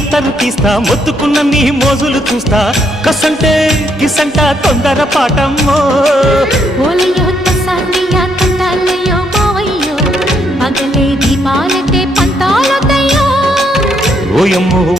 అత్తరు తీస్తా మొత్తుకున్న నీ మోజులు చూస్తా కసంటే కిసంట తొందర పాటమ్మో ఓలయ్యో తసానియా తంటాలయ్యో మావయ్యో పగలే దీపాలకే పంతాలొద్దయ్యో ఓయమ్మో